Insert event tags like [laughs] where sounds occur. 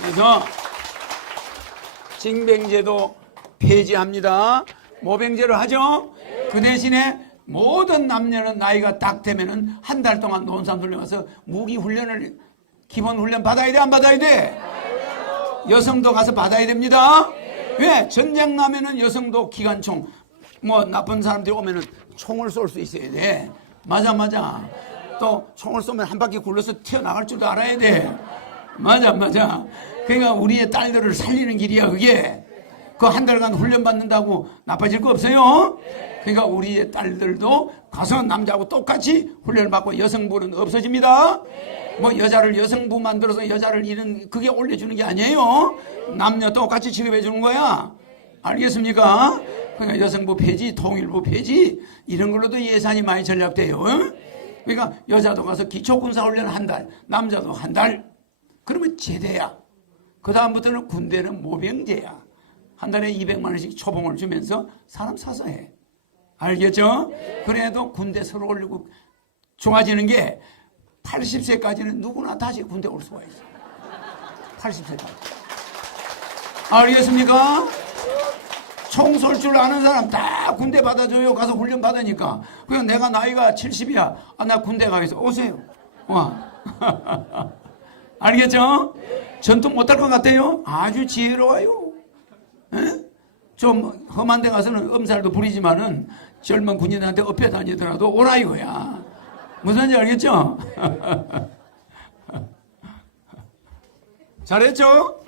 그래서 징병제도 폐지합니다. 모병제를 하죠. 그 대신에 모든 남녀는 나이가 딱 되면은 한 달 동안 논산 훈련가서 무기 훈련을 기본 훈련 받아야 돼 안 받아야 돼? 여성도 가서 받아야 됩니다. 왜? 전쟁 나면은 여성도 기관총 뭐 나쁜 사람들이 오면은 총을 쏠 수 있어야 돼. 맞아 맞아. 또 총을 쏘면 한 바퀴 굴러서 튀어나갈 줄도 알아야 돼. 맞아 맞아. 그러니까 우리의 딸들을 살리는 길이야 그게. 그 한 달간 훈련 받는다고 나빠질 거 없어요. 그러니까 우리의 딸들도 가서 남자하고 똑같이 훈련을 받고 여성부는 없어집니다. 뭐 여자를 여성부 만들어서 여자를 이런 그게 올려주는 게 아니에요. 남녀 똑같이 취급해 주는 거야. 알겠습니까? 그러니까 여성부 폐지, 통일부 폐지 이런 걸로도 예산이 많이 절약돼요. 응? 그러니까 여자도 가서 기초군사훈련 한 달, 남자도 한 달. 그러면 제대야. 그 다음부터는 군대는 모병제야. 한 달에 200만 원씩 초봉을 주면서 사람 사서 해. 알겠죠? 그래도 군대 서로 올리고 좋아지는 게 80세까지는 누구나 다시 군대 올 수가 있어. 80세까지. 알겠습니까? 총 쏠 줄 아는 사람 다 군대 받아줘요. 가서 훈련 받으니까. 그냥 내가 나이가 70이야. 아, 나 군대 가겠어. 오세요. 와. [laughs] 알겠죠? 전투 못할 것 같아요? 아주 지혜로워요. 에? 좀 험한 데 가서는 엄살도 부리지만은 젊은 군인한테 업혀 다니더라도 오라 이거야. 무슨 지 알겠죠? [laughs] 잘했죠?